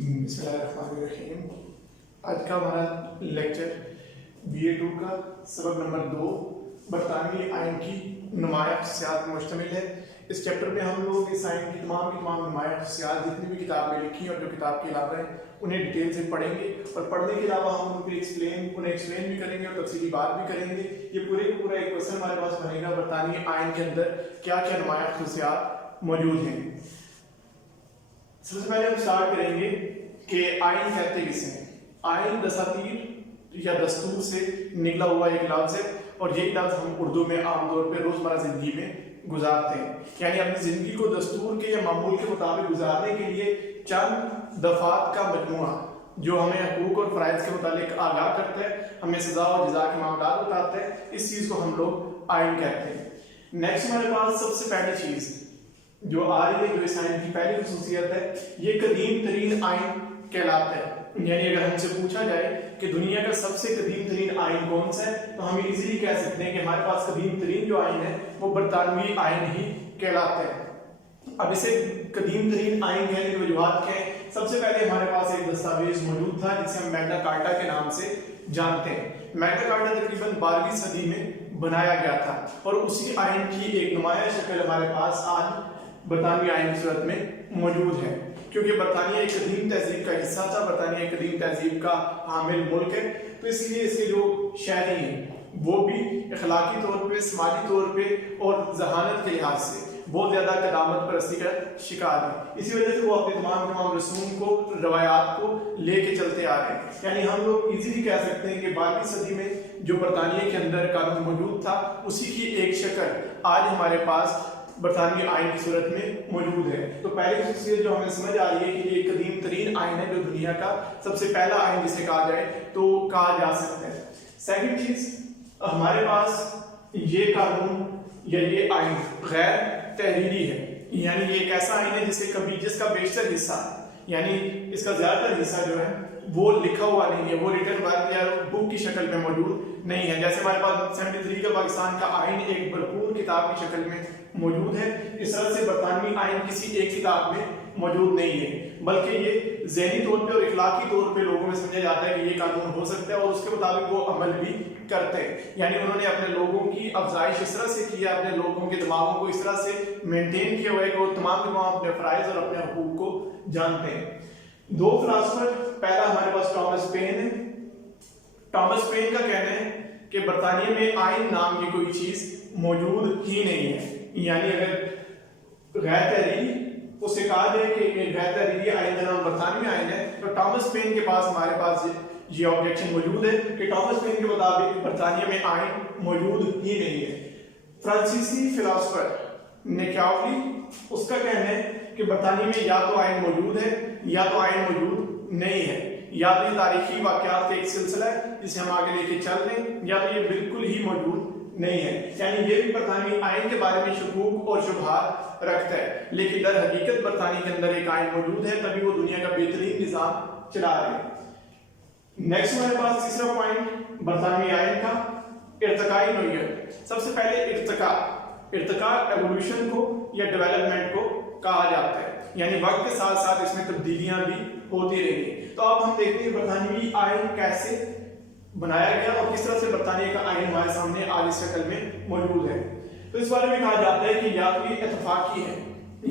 बिस्मिल्लाहिर्रहमानिर्रहीम। आज का हमारा लेक्चर BA 2 का सबक नंबर 2 बरतानवी आइन की नुमाया खसूसियात पर मुश्तमिल है। इस चैप्टर में हम लोग इस आइन की तमाम नुमाया खसूसियात जितनी भी किताबें लिखी और जो किताब के अलावा हैं उन्हें डिटेल से पढ़ेंगे और पढ़ने के अलावा हम उन्हें एक्सप्लेन भी करेंगे और तफसीली बात भी करेंगे। ये पूरा एक क्वेश्चन हमारे पास बनेगा बरतानवी आइन के अंदर क्या क्या नुमाया खसूसियात मौजूद हैं। सबसे पहले हम स्टार्ट करेंगे कि आइन कहते किसे हैं। आइन दसातीर या दस्तूर से निकला हुआ एक लफ्ज है और ये लफ्ज हम उर्दू में आमतौर पर रोजमर्रा जिंदगी में गुजारते हैं, यानी अपनी जिंदगी को दस्तूर के या मामूल के मुताबिक गुजारने के लिए चंद दफात का मजमूआ जो हमें हकूक और फ़राइज़ के मुतालिक आगाह करता है, हमें सजा और जज़ा के मामला बताता है, इस चीज़ को हम लोग आइन कहते हैं। नेक्स्ट हमारे पास सबसे पहली चीज़ जो आ रही है, जो इस आइन की पहली खसूसियत है, ये कदीम तरीन आइन कहलाता है। यानी अगर हमसे पूछा जाए कि दुनिया का सबसे कदीम तरीन आइन कौन सा है, तो हम इजीली कह सकते हैं कि हमारे पास कदीम तरीन जो आइन है वो बरतानवी आइन ही कहलाता है। अब इसे कदीम तरीन आइन कहने की वजूहात क्या है? सबसे पहले हमारे पास एक दस्तावेज मौजूद था जिसे हम मैग्ना कार्टा के नाम से जानते हैं। मैग्ना कार्टा तकरीबन 12वीं सदी में बनाया गया था और उसी आइन की एक नुमाया शक्ल हमारे पास आज बरतानवी आइन की सूरत में मौजूद है, क्योंकि बरतानिया एक कदीम तहजीब का हिस्सा था, बरतानिया एक कदीम तहजीब का हामिल मुल्क है, तो इसलिए इसके जो शहरी हैं वो भी अखलाकी तौर पे, समाजी तौर पे और जहानत के लिहाज से बहुत ज्यादा कदामत परस्ती का शिकार है। इसी वजह से वो अपने तमाम रसूम को, रवायात को लेके चलते आ रहे हैं। यानी हम लोग इजीली कह सकते हैं कि 12वीं सदी में जो बरतानिया के अंदर कानून मौजूद था उसी की एक शक्ल आज हमारे पास बरतानवी आइन की सूरत में मौजूद है। तो पहली खसूसियत जो हमें समझ आ रही है कि ये कदीम तरीन आइन है जो दुनिया का सबसे पहला आइन जिसे कहा जाए तो कहा जा सकता है। सेकंड चीज, हमारे पास ये कानून या ये आइन गैर तहरीरी है, यानी ये एक ऐसा आइन है जिसका बेशतर हिस्सा यानी इसका ज्यादातर हिस्सा जो है वो लिखा हुआ नहीं है, वो रिटन वर्क या बुक की शक्ल में मौजूद नहीं है। जैसे हमारे पास 73 का पाकिस्तान का आइन एक भरपूर किताब की शक्ल में मौजूद है, इस तरह से बरतानवी आइन किसी एक किताब में मौजूद नहीं है, बल्कि ये ज़हनी तौर पे और इखलाकी तौर पे लोगों में समझा जाता है कि ये कानून हो सकता है और उसके मुताबिक वो अमल भी करते हैं। यानी उन्होंने अपने लोगों की अफजाइश इस तरह से की है, अपने लोगों के दिमागों को इस तरह से मेंटेन किया हुआ है कि वो तमाम अपने फ़राइज़ और अपने हुकूक को जानते हैं। दो फिलासफर, पहला हमारे पास टॉमस पेन है। टॉमस पेन का कहना है कि बरतानिया में आइन नाम की कोई चीज मौजूद ही नहीं है, यानी अगर गैर तहरीरी उसे कहा जाए कि गैर तहरीरी आइन का नाम बरतानवी आइन है, तो टॉमस पेन के पास हमारे पास ये ऑब्जेक्शन मौजूद है कि टॉमस पेन के मुताबिक बरतानिया में आइन मौजूद ही नहीं है। फ्रांसीसी फिलासफर निकावली, उसका कहना है कि बरतानिया में या तो आइन मौजूद है या तो आइन मौजूद नहीं है, या तो ये तारीखी वाकयात का एक सिलसिला है जिसे हम आगे लेके चल रहे हैं, या तो ये बिल्कुल ही मौजूद नहीं है। यानी ये भी बरतानवी आइन के बारे में शुकूक और शुबहात रखता है, लेकिन दर हकीकत बरतानिया के अंदर एक आइन मौजूद है, तभी वो दुनिया का बेहतरीन निजाम चला रहे हैं। नेक्स्ट हमारे पास तीसरा पॉइंट बरतानवी आइन का इर्तिकाई नोयत। सबसे पहले इर्तिका एवोल्यूशन को या डेवलपमेंट को कहा जाता है, यानी वक्त के साथ साथ इसमें तब्दीलियां भी होती रहेंगी। तो अब हम देखते हैं बरतानवी आइन कैसे बनाया गया और किस तरह से बरतानिया का आइन हमारे सामने आज इस शक्ल में मौजूद है। तो इस बारे में कहा जाता है कि या तो ये इत्तफाकी है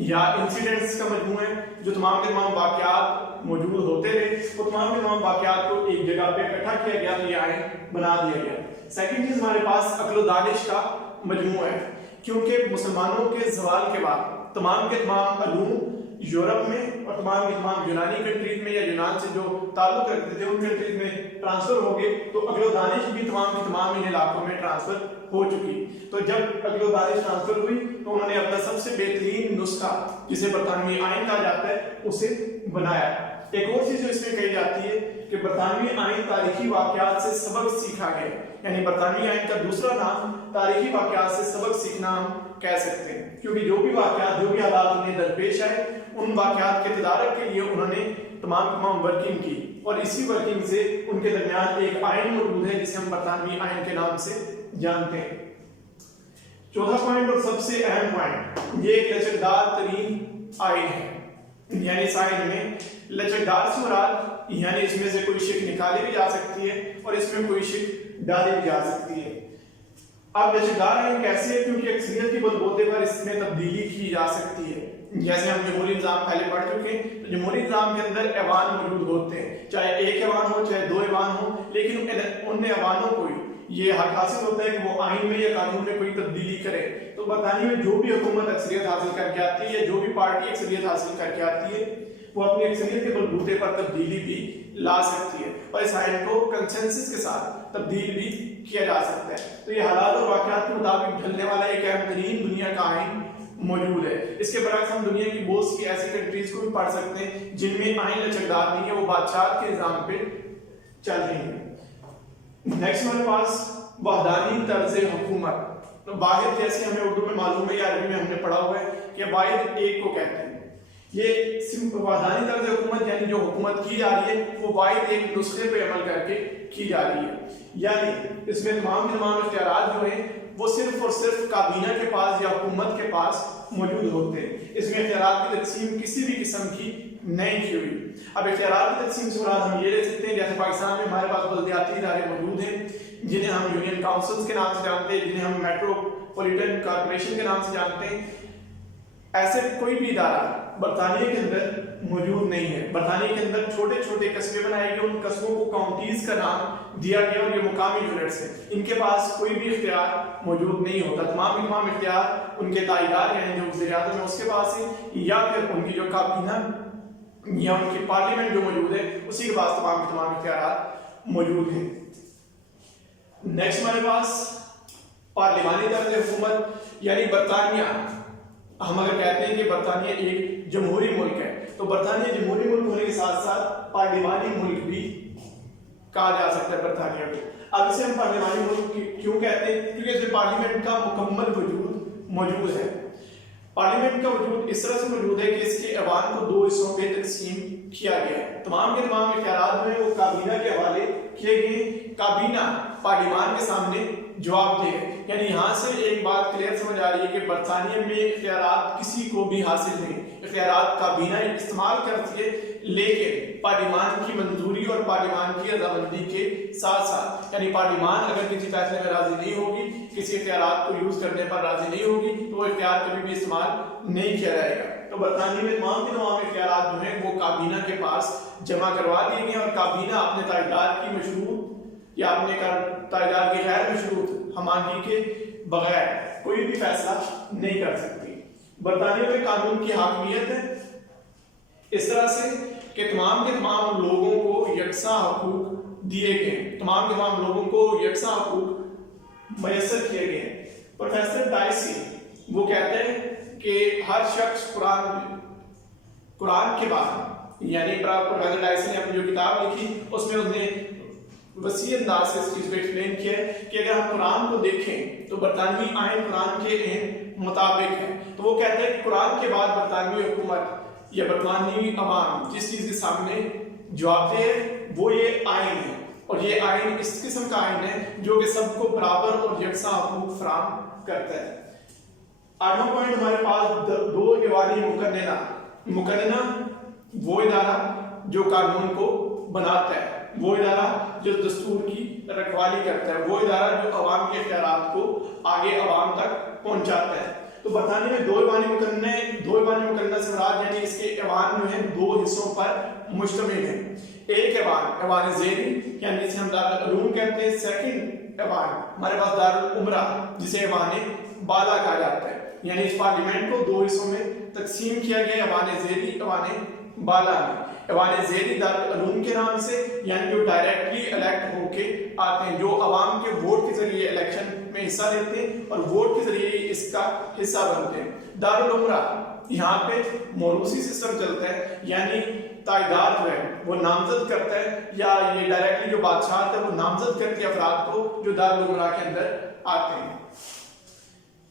या इंसिडेंट्स का मजमूआ है, जो तमाम वाकयात मौजूद होते रहे, वो तमाम वाकयात को एक जगह पे इकट्ठा किया गया, तो ये आइन बना दिया गया। सेकंड चीज, हमारे पास अक्ल व दानिश का मजमूआ है, क्योंकि मुसलमानों के ज़वाल के बाद तमाम के तमाम अलूम यूरोप में और तमाम के तमाम यूनानी कंट्रीज में या यूनान से जो ताल्लुक रखते थे उन कंट्रीज में ट्रांसफर हो गए, तो अगलो दानिश भी तमाम के तमाम इन इलाकों में ट्रांसफर हो चुकी। तो जब अगलो दानिश ट्रांसफर हुई तो उन्होंने अपना सबसे बेहतरीन नुस्खा जिसे बरतानवी आइन कहा जाता है उसे बनाया। एक और चीज जो इसमें कही जाती है कि बरतानवी आइन तारीखी वाकयात से सबक सीखा गया, यानी बरतानवी आइन का दूसरा नाम तारीखी वाकयात से सबक सीखना हम कह सकते हैं, क्योंकि जो भी वाकयात, जो भी हालात उन्हें दरपेश आए, उन वाकयात के तदारक के लिए उन्होंने तमाम वर्किंग की और इसी वर्किंग से उनके दरमियान एक आइन मौजूद है जिसे हम बरतानवी आइन के नाम से जानते हैं। चौथा पॉइंट और सबसे अहम पॉइंट, ये एक लचकदार तरीन आइन है, यानी इस आइन में لچکدار سے مراد یعنی اس میں سے کوئی شک نکالی بھی جا سکتی ہے اور اس میں کوئی شک ڈالی بھی جا سکتی ہے۔ اب لچکدار آئین کیسے ہے؟ کیونکہ اکثریت کی بلبوتے پر اس میں تبدیلی کی جا سکتی ہے۔ جیسے ہم جمہوری نظام پہلے پڑھ چکے ہیں، تو جمہوری نظام کے اندر ایوان موجود ہوتے ہیں، چاہے ایک ایوان ہو چاہے دو ایوان ہو، لیکن ان ایوانوں کو یہ حق حاصل ہوتا ہے کہ وہ آئین میں یا قانون میں کوئی تبدیلی کرے۔ تو برطانیہ میں جو بھی حکومت اکثریت حاصل کر کے آتی ہے یا جو بھی پارٹی اکثریت حاصل کر کے آتی ہے وہ اپنی اکثریت کے بلبوتے پر تبدیلی بھی لا سکتی ہے اور اس آئین کو کنسنسس کے ساتھ تبدیل بھی کیا جا سکتا ہے۔ تو یہ حالات اور واقعات کے مطابق ڈھلنے والا ایک اہم ترین دنیا کا آئین موجود ہے۔ اس کے برعکس ہم دنیا کی بہت سی ایسی کنٹریز کو بھی پڑھ سکتے ہیں جن میں آئین لچکدار نہیں ہے، وہ بادشاہ کے نظام پہ چل رہی ہیں۔ نیکسٹ ہمارے پاس وحدانی طرز حکومت۔ واحد جیسے ہمیں اردو میں معلوم ہے یا عربی میں ہم نے پڑھا ہوا ہے کہ واحد ایک کو کہتے ہیں۔ یہ وحدانی طرز حکومت یعنی جو حکومت کی جا رہی ہے وہ واحد ایک نسخے پہ عمل کر کے کی جا رہی ہے، یعنی اس میں تمام اختیارات جو ہیں وہ صرف اور صرف کابینہ کے پاس یا حکومت کے پاس موجود ہوتے ہیں۔ اس میں اختیارات کی تقسیم کسی بھی قسم کی نہیں کی ہوئی۔ اب اختیارات کی تقسیم سے مراد ہم یہ لے سکتے ہیں جیسے پاکستان میں ہمارے پاس بلدیاتی ادارے موجود ہیں جنہیں ہم یونین کاؤنسلز کے نام سے جانتے ہیں، جنہیں ہم میٹروپولیٹن کارپوریشن کے نام سے جانتے ہیں۔ ایسے کوئی بھی ادارہ برطانیہ کے اندر موجود نہیں ہے۔ برطانیہ کے اندر چھوٹے چھوٹے قصبے بنائے گئے، ان قصبوں کو کاؤنٹیز کا نام دیا گیا اور یہ مقامی یونٹس ہیں۔ ان کے پاس کوئی بھی اختیار موجود نہیں ہوتا۔ تمام اختیار ان کے تائیدار یعنی جو وزیر اعظم ہے اس کے پاس ہیں یا پھر ان کی جو کابینہ یا ان کی پارلیمنٹ جو موجود ہے اسی کے پاس تمام اختیارات موجود ہیں۔ نیکسٹ ہمارے پاس پارلیمانی طرز حکومت یعنی برطانیہ۔ ہم اگر کہتے ہیں کہ برطانیہ ایک جمہوری ملک ہے تو برطانیہ جمہوری ملک ہونے کے ساتھ ساتھ پارلیمانی ملک بھی کہا جا سکتا ہے برطانیہ کو۔ اب اسے ہم پارلیمانی ملک کیوں کہتے ہیں؟ کیونکہ اس میں پارلیمنٹ کا مکمل وجود موجود ہے۔ پارلیمنٹ کا وجود اس طرح سے موجود ہے کہ اس کے ایوان کو دو حصوں میں تقسیم کیا گیا ہے۔ تمام کے تمام اختیارات جو ہیں وہ کابینہ کے حوالے کیے گئے۔ کابینہ پارلیمان کے سامنے جواب دے، یعنی یہاں سے ایک بات کلیئر سمجھ آ رہی ہے کہ برطانیہ میں اختیارات کسی کو بھی حاصل نہیں، اختیارات کابینہ استعمال کرتی ہے، لیکن پارلیمان کی منظوری اور پارلیمان کی رضامندی کے ساتھ ساتھ، یعنی پارلیمان اگر کسی فیصلے میں راضی نہیں ہوگی، کسی اختیارات کو یوز کرنے پر راضی نہیں ہوگی تو وہ اختیار کبھی بھی استعمال نہیں کیا جائے گا۔ تو برطانیہ میں تمام کے تمام اختیارات جو ہیں وہ کابینہ کے پاس جمع کروا دیے گئے اور کابینہ اپنے تائیدار کی مشروط یا اپنے تائیدار کی غیر مشروط ہمانگی کے بغیر کوئی بھی فیصلہ نہیں کر سکتی۔ برطانیہ میں قانون کی حاکمیت ہے اس طرح سے کہ تمام کے تمام لوگوں کو یکساں حقوق دیے گئے، تمام کے تمام لوگوں کو یکساں حقوق میسر کیے گئے۔ پروفیسر ڈائسی وہ کہتے ہیں کہ ہر شخص قرآن کے بعد، یعنی پروفیسر ڈائسی نے اپنی جو کتاب لکھی اس میں اس نے وسیع انداز سے اس چیز کو ایکسپلین کیا ہے کہ اگر ہم قرآن کو دیکھیں تو برطانوی آئین قرآن کے مطابق ہے۔ تو وہ کہتے ہیں کہ قرآن کے بعد برطانوی حکومت یا برطانوی عوام جس چیز کے سامنے جواب دہ ہے وہ یہ آئین ہے، اور یہ آئین اس قسم کا آئین ہے جو کہ سب کو برابر اور یکساں حقوق فراہم کرتا ہے۔ آٹھواں پوائنٹ ہمارے پاس دو ایوانی مقننہ وہ ادارہ جو قانون کو بناتا ہے، وہ ادارہ جو دستور کی رکھوالی کرتا ہے، وہ ادارہ جو عوام کے اختیارات کو آگے عوام تک پہنچاتا ہے۔ تو برطانیہ میں دو ایوانی مقننہ سے مراد یعنی اس کے ایوان جو ہیں دو حصوں پر مشتمل ہیں۔ ایک ایوان زیری یعنی جسے ہم دارالعلوم کہتے ہیں، سیکنڈ ایوان ہمارے پاس دارالعمرہ جسے ایوان بالا کہا جاتا ہے، یعنی اس پارلیمنٹ کو دو حصوں میں تقسیم کیا گیا، ایوان زیری ایوان بالا میں۔ ایوان زیری دارالعلوم کے نام سے یعنی جو ڈائریکٹلی الیکٹ ہو کے آتے ہیں، جو عوام کے ووٹ کے ذریعے الیکشن میں حصہ لیتے ہیں اور ووٹ کے ذریعے اس کا حصہ بنتے ہیں۔ دارالعمرہ یہاں پہ موروثی سسٹم چلتا ہے، یعنی تائیدار جو ہے وہ نامزد کرتا ہے یا یہ ڈائریکٹلی جو بادشاہ ہے وہ نامزد کرتے افراد کو جو دارالعمرہ کے اندر آتے ہیں۔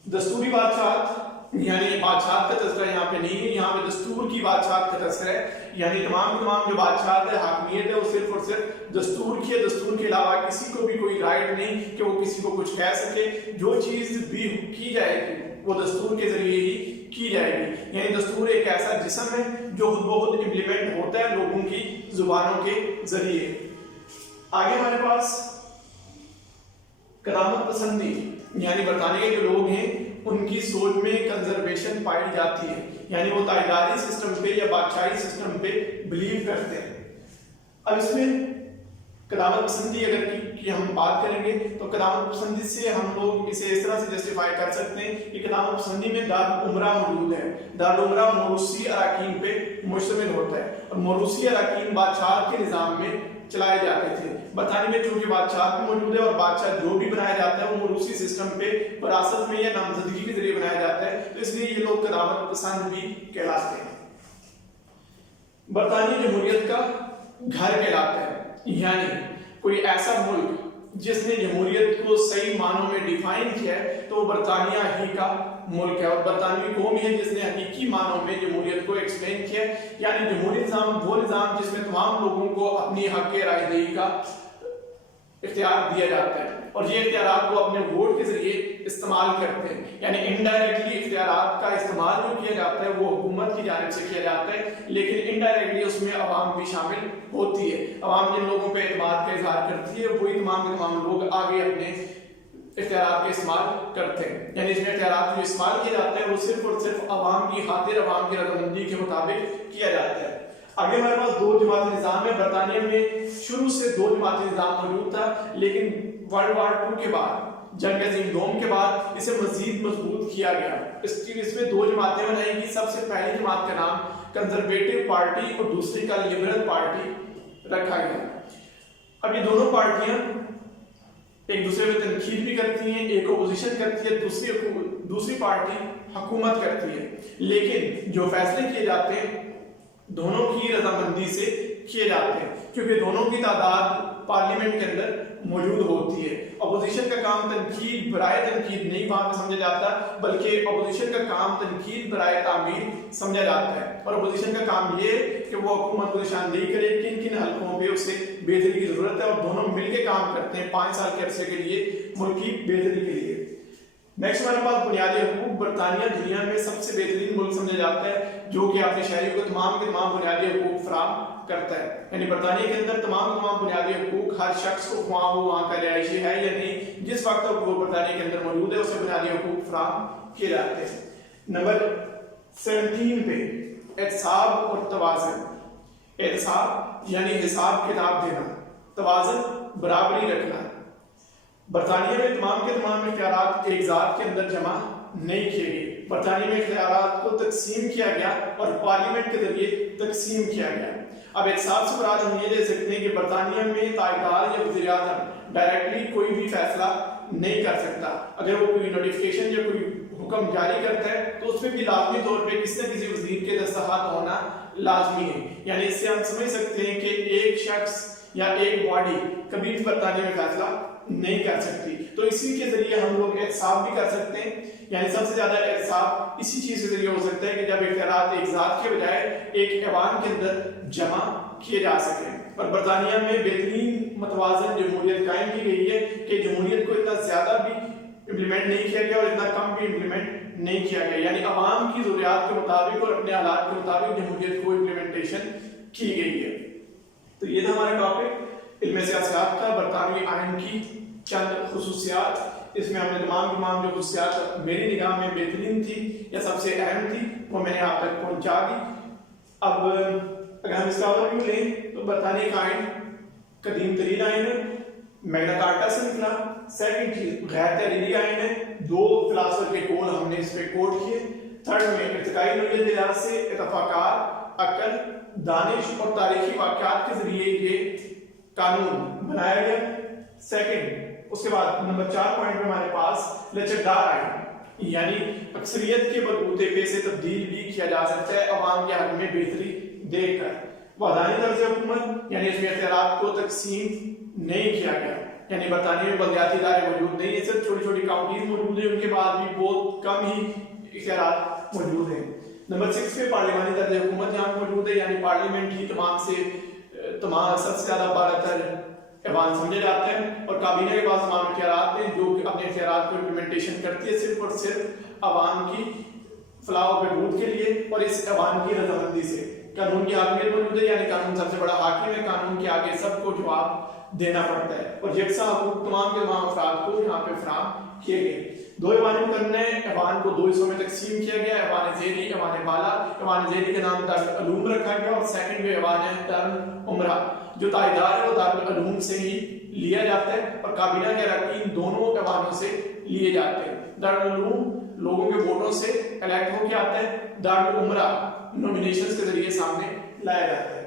دستوری بادشاہت یعنی بادشاہت کا تذکرہ یہاں پہ نہیں ہے، یہاں پہ دستور کی بادشاہت کا تذکرہ ہے، یعنی تمام جو بادشاہت ہے حاکمیت ہے وہ صرف اور صرف دستور کی ہے، دستور کے علاوہ کسی کو بھی کوئی رائٹ نہیں کہ وہ کسی کو کچھ کہہ سکے۔ جو چیز بھی کی جائے گی وہ دستور کے ذریعے ہی کی جائے گی، یعنی دستور ایک ایسا جسم ہے جو خود بخود امپلیمنٹ ہوتا ہے، لوگوں जुबानों के जरिए। आगे हमारे पास कदामत पसंदी, यानी बरतानिया के जो लोग हैं उनकी सोच में कंजर्वेशन पाई जाती है, यानी वो ताईदारी सिस्टम पे या बादशाही सिस्टम पे बिलीव करते हैं। अब इसमें कदामत पसंदी अगर की हम बात करेंगे तो कदामत पसंदी से हम लोग इसे इस तरह से जस्टिफाई कर सकते हैं कि कदामत पसंदी में दारुल उमरा मौजूद है। दारुल उमरा मोरूसी अराकीन पे मुश्तमिल होता है और मोरूसी अराकीन बादशाह के निज़ाम में चलाए जाते थे। बरतानिया में चूंकि बादशाह भी मौजूद है और बादशाह जो भी बनाया जाता है वो मोरूसी सिस्टम पे विरासत में या नामजदगी के जरिए बनाया जाता है, तो इसलिए ये लोग कदामत पसंद भी कहलाते हैं। बरतानिया जमहूरियत का घर कहलाता है, यानी कोई ऐसा मुल्क जिसने जमहूरियत को सही मानों में डिफाइन किया है तो वो बरतानिया ही का मुल्क है और बरतानवी कौम है जिसने हकीकी मानों में जमहूरियत को एक्सप्लेन किया है। यानी जमहूरी निज़ाम वो निज़ाम जिसमें तमाम लोगों को अपनी हक रायदही का इख्तियार दिया जाता है और ये इख्तियारात को अपने वोट के जरिए इस्तेमाल करते हैं, यानी इनडायरेक्टली इख्तियारात का इस्तेमाल जो किया जाता है वो हुकूमत की जानिब से किया जाता है, लेकिन इनडायरेक्टली उसमें अवाम भी शामिल होती है। अवाम जिन लोगों पे एतमाद का इजहार करती है वही तमाम के तमाम लोग आगे अपने इख्तियारात के इस्तेमाल करते हैं, यानी इसमें इख्तियारात जो इस्तेमाल किया जाता है वो सिर्फ और सिर्फ अवाम की खातिर अवाम की रजामंदी के मुताबिक किया जाता है। आगे हमारे पास दो जमाती निज़ाम है। बरतानिया में शुरू से दो जमाती निज़ाम मौजूद था, लेकिन वर्ल्ड वार 2 के बाद जंग अज़ीम दोम के बाद इसे मजीद मजबूत किया गया। इसमें दो जमातें बनाई गई। सबसे पहली जमात का नाम कंजर्वेटिव पार्टी और दूसरी का लिबरल पार्टी रखा गया। अब ये दोनों पार्टियां एक दूसरे पे तनकीद भी करती हैं, एक अपोजिशन करती है, दूसरी पार्टी हुकूमत करती है, लेकिन जो फैसले किए जाते हैं दोनों की रजामंदी से किए जाते हैं, क्योंकि दोनों की तादाद पार्लियामेंट के अंदर मौजूद होती है। अपोजिशन का काम तनकीद बराए तनकीद नहीं वहां पर समझा जाता, बल्कि अपोजिशन का काम तनकीद बराए तामीर समझा जाता है और अपोजिशन का काम ये कि वो हुकूमत को निशानदेही करे किन किन हलकों पे उसे बेहतरी की जरूरत है और दोनों मिलकर काम करते हैं 5 साल के अरसे के लिए मुल्क की बेहतरी के लिए। नेक्स्ट हमारे पास बुनियादी हकूक। बरतानिया दुनिया में सबसे बेहतरीन मुल्क समझा जाता है जो कि अपने शहरियों को तमाम के तमाम बुनियादी हकूक फराहम करता है, यानी बरतानिया के अंदर तमाम बुनियादी हकूक हर शख्स को वहाँ का रिहायशी है या नहीं, जिस वक्त तक वो बरतानिया के अंदर मौजूद है उसे बुनियादी हकूक फराहम किए जाते हैं। नंबर 17 पे एहतसाब और तवाज़ुन। एहतसाब यानी हिसाब किताब देना, तवाज़ुन बराबरी रखना। बरतानिया में तमाम के तमाम इख्तियारात एक ज़ात के अंदर जमा नहीं किए गए। बरतानिया में इख्तियारात को तकसीम किया गया और पार्लियामेंट के जरिए तकसीम किया गया। अब एहतसाब से मुराद हम ये ले सकते हैं कि बरतानिया में ताइदार या वज़ीर आज़म डायरेक्टली कोई भी फैसला नहीं कर सकता। अगर वो कोई नोटिफिकेशन या कोई हुक्म जारी करता है तो उसमें भी लाजमी तौर पे किसी न किसी वज़ीर के दस्तखत होना लाजमी है। यानी इससे हम समझ सकते हैं कि एक शख्स या एक बॉडी कभी भी बरतानिया में फैसला नहीं कर सकती। तो इसी के जरिए हम लोग एहतसाब भी कर सकते हैं, यानी सबसे ज्यादा एहतसाब इसी चीज के जरिए हो सकता है कि जब इख्तियारात एक ज़ात के बजाय एक ऐवान के अंदर जमा किए जा सके। और बरतानिया में बेहतरीन मतवाज़न जमहूरियत कायम की गई है कि जमहूरियत को इतना ज्यादा भी इम्प्लीमेंट नहीं किया गया और इतना कम भी इम्प्लीमेंट नहीं किया गया, यानी अवाम की ज़रूरियात के मुताबिक और अपने हालात के मुताबिक जमहूरियत को इम्प्लीमेंटेशन की गई है। तो ये था हमारा टॉपिक इल्म सियासत का, बरतानवी आइन की चंद खुसूसियात। इसमें हमने तमाम जो खुसूसियात मेरी निगाह में बेहतरीन थी या सबसे अहम थी वो मैंने आप तक पहुंचा दी। अब अगर हम इसका ओवरव्यू लें तो बरतानिया का आइन कदीम तरीन आइन है, मैग्ना कार्टा से निकला। सेकंड चीज गैर तहरीरी आइन है, 2 फिलासफर के कौल हमने इस पे कोट किए। थर्ड में इर्तिकाई नौइयत के लिहाज से इत्तफाकात, अक्ल, दानिश और तारीखी वाक़यात के जरिए ये कानून बनाया गया। सेकंड उसके बाद नंबर 4 पॉइंट में हमारे पास लचकदार आइन, यानी अक्सरियत के बलबूते पे से तब्दील भी किया जा सकता है अवाम के हक में बेहतरी देकर। वदानी तर्ज हुकूमत, यानी इसमें इख्तियारात को तकसीम नहीं किया गया, यानी बरतानिया में बलदियाती इदारे मौजूद नहीं है, सिर्फ छोटी छोटी काउंटीज मौजूद है, उनके बाद भी बहुत कम ही इख्तियारात मौजूद हैं। नंबर 6 पे पार्लियामानी तर्ज हुकूमत यहाँ मौजूद है, यानी पार्लियामेंट ही तमाम सबसे ज्यादा बारतर ऐवान समझे जाते हैं और काबीना के पास तमाम इख्तियारात हैं जो अपने इख्तियारात को इम्प्लीमेंटेशन करती है सिर्फ और सिर्फ अवाम की फलाह व बहबूद के लिए और इस ऐवान की रजामंदी से। قانون کی حاکمیت موجود ہے، یعنی قانون سب سے بڑا حاکم ہے، قانون کے آگے سب کو جواب دینا پڑتا ہے، اور یکساں حقوق تمام کے تمام افراد کو یہاں پہ فراہم کیے گئے۔ دو ایوانیں مقررہ ہیں، ایوان کو دو حصوں میں تقسیم کیا گیا، ایوان ذیلی، ایوان بالا۔ ایوان ذیلی کا نام دارالعلوم رکھا گیا، اور سیکنڈ جو ایوان ہے دارالعمرہ، جو تائیدار ہے وہ دارالعلوم سے ہی لیا جاتا ہے، اور کابینہ کے اراکین دونوں ایوانوں سے لیے جاتے ہیں۔ دارالعلوم لوگوں کے ووٹوں سے الیکٹ ہو کے آتا ہے، دارالعمرہ نومینیشنز کے ذریعے سامنے لایا جاتا ہے۔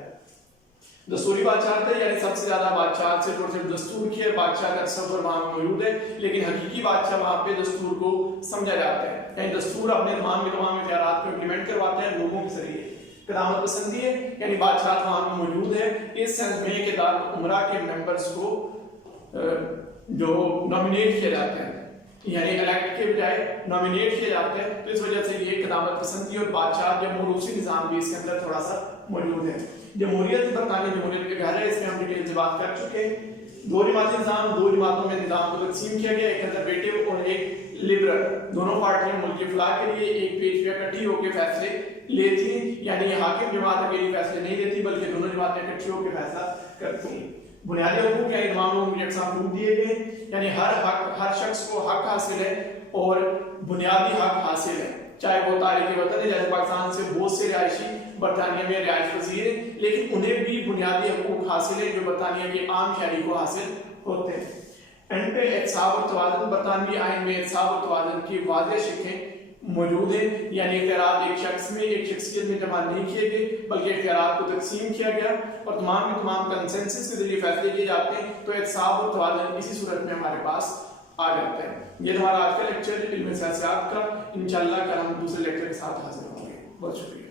دستوری بادشاہت ہے، یعنی سب سے زیادہ بادشاہت صرف اور صرف دستور کی ہے، بادشاہ کا تصور وہاں موجود ہے، لیکن حقیقی بادشاہ وہاں پہ دستور کو سمجھا جاتا ہے، یعنی دستور اپنے تمام کے تمام اختیارات کو امپلیمنٹ کرواتے ہیں لوگوں کے ذریعے۔ قدامت پسندی ہے، یعنی بادشاہت وہاں پہ موجود ہے اس سینس میں کہ دارالعمرہ کے ممبرز کو جو نومینیٹ کیا جاتا ہے، یعنی الیکٹ کے بجائے نومینیٹ کیا جاتا ہے، تو اس وجہ سے یہ قدامت پسندی اور بادشاہ یا موروثی نظام بھی اس کے اندر تھوڑا سا موجود ہے۔ جمہوریت، برطانوی جمہوریت کے گھر ہے، اس میں ہم ڈیٹیل سے بات کر چکے ہیں۔ دو جماعتی نظام، دو جماعتوں میں نظام کو تقسیم کیا گیا، ایک کنزرویٹو اور ایک لبرل۔ دونوں پارٹیاں ملک کی فلاح کے لیے ایک پیج پہ اکٹھی ہو کے فیصلے لیتی ہیں، یعنی یہ حاکم جماعت اکیلی فیصلے نہیں لیتی بلکہ دونوں جماعتیں اکٹھی ہو کے فیصلہ کرتی ہیں۔ بنیادی حقوق یعنی تمام لوگوں کو یکساں حقوق دیے گئے ہیں، یعنی ہر شخص کو حق حاصل ہے اور بنیادی حق حاصل ہے، چاہے وہ تارک وطن ہے، جیسے پاکستان سے بہت سے رہائشی برطانیہ میں رہائش پذیر ہیں، لیکن انہیں بھی بنیادی حقوق حاصل ہیں جو برطانیہ کے عام شہری کو حاصل ہوتے ہیں۔ اینڈ پہ احتساب اور توازن، برطانوی آئین میں احتساب اور توازن کی واضح شکلیں موجود ہیں، یعنی اختیارات ایک شخص میں، ایک شخصیت میں جمع نہیں کیے گئے بلکہ اختیارات کو تقسیم کیا گیا اور تمام کے تمام کنسنسس کے ذریعے فیصلے کیے جاتے ہیں، تو احتساب اور توازن اسی صورت میں ہمارے پاس آ جاتا ہے۔ یہ ہمارا آج کا لیکچر علم سیاست کا، انشاءاللہ کل ہم دوسرے لیکچر کے ساتھ حاضر ہوں گے۔ بہت شکریہ۔